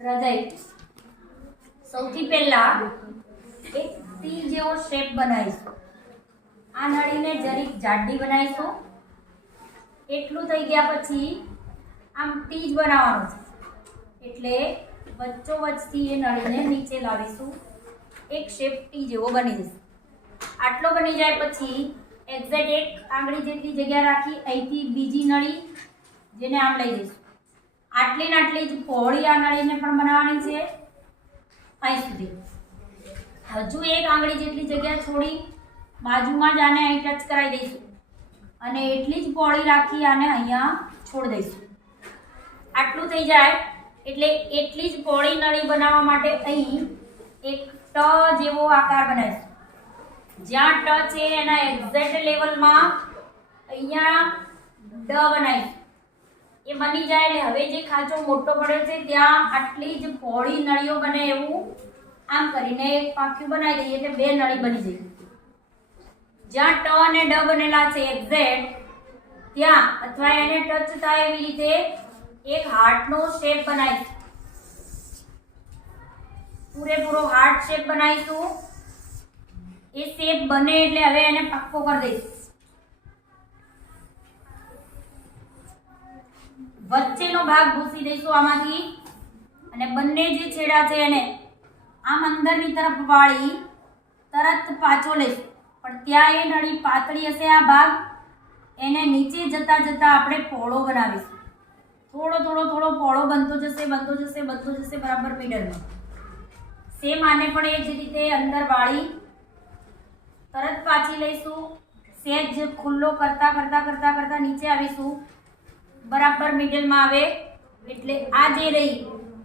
હૃદય સૌથી પહેલા એક ટી જેવો શેપ બનાવીશું. આ નળીને જરીક જાડી બનાવીશું. એટલું થઈ ગયા પછી આમ ટી જ બનાવવાનું છે, એટલે વચ્ચોવચ્ચથી એ નળીને નીચે લાવીશું. એક શેપ ટી જેવો બની જશે. આટલો બની જાય પછી એક્ઝેક્ટ એક આંગળી જેટલી જગ્યા રાખી અહીંથી બીજી નળી જેને આમ લઈ જઈશું. આટલી ને આટલી જ પહોળી આ નળીને પણ બનાવવાની છે અહીં સુધી. હજુ એક આંગળી જેટલી જગ્યા છોડી બાજુમાં જ આને અહીં ટચ કરાવી દઈશું અને એટલી જ પહોળી રાખી આને અહીંયા છોડી દઈશું. આટલું થઈ જાય એટલે એટલી જ પહોળી નળી બનાવવા માટે અહીં એક ટ જેવો આકાર બનાવીશું. જ્યાં ટ છે એના એક્ઝેક્ટ લેવલમાં અહીંયા ડ બનાવીશું. એ બની જાય એટલે હવે જે ખાંચો મોટો પડે છે ત્યાં આટલી જ પહોળી નળીઓ બને એવું આમ કરીને એક પાંખિયું બનાવી દઈએ એટલે બે નળી બની જાય. જ્યાં ટ અને ડ બનેલા છે એક્ઝેક્ટ ત્યાં અથવા એને ટચ થાય એવી રીતે એક હાર્ટનો શેપ બનાવીશું. પૂરેપૂરો હાર્ટ શેપ બનાવીશું. એ શેપ બને એટલે હવે એને પાક્કો કરી દઈશું. વચ્ચેનો ભાગ ભૂસી દઈશું આમાંથી અને બંને જે છેડા છે એને આમ અંદરની તરફ વાળી તરત પાછો લઈશું. પણ ત્યાં એ નળી પાતળી હશે, આ ભાગ એને નીચે જતા જતા આપણે પહોળો બનાવીશું. થોડો થોડો થોડો પહોળો બનતો જશે બરાબર મિડલમાં. સેમ આને પણ એ જ રીતે અંદર વાળી તરત પાછી લઈશું. સહેજ ખુલ્લો કરતા કરતા કરતા કરતા નીચે આવીશું. બરાબર મિડલમાં આવે એટલે આ જે રહી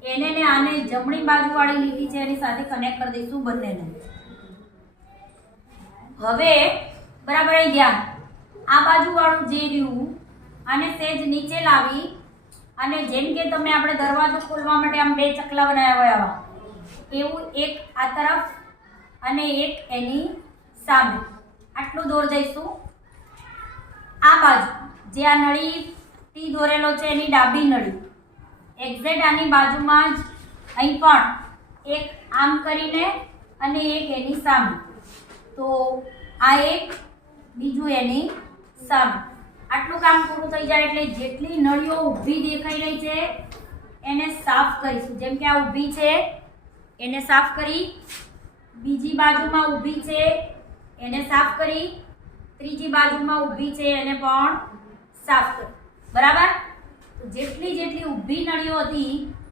એને ને આને જમણી બાજુ વાળી લીટી છે એની સાથે કનેક્ટ કરી દઈશું બંનેને. હવે બરાબર અહીં ધ્યાન, આ બાજુ વાળું જે રહ્યું આને સહેજ નીચે લાવી અને જેમ કે તમે આપણે દરવાજો ખોલવા માટે આમ બે ચકલા બનાવ્યા હોય આવા, એવું એક આ તરફ અને એક એની સામે આટલું દોર દઈશું. આ બાજુ જે આ નળી ટી દોરેલો છે એની ડાબી નળી એક્ઝેક્ટ આની બાજુમાં જ અહીં પણ એક આમ કરીને અને એક એની સામે. તો આ એક, બીજું એની સામે. આટલું કામ પૂરું થઈ જાય એટલે જેટલી નળીઓ ઊભી દેખાઈ રહી છે એને સાફ કરીશું. જેમ કે આ ઊભી છે એને સાફ કરી, બીજી બાજુમાં ઊભી છે એને સાફ કરી, ત્રીજી બાજુમાં ઊભી છે એને પણ સાફ કરી. બરાબર? તો જેટલી જેટલી ઊભી નળીઓ હતી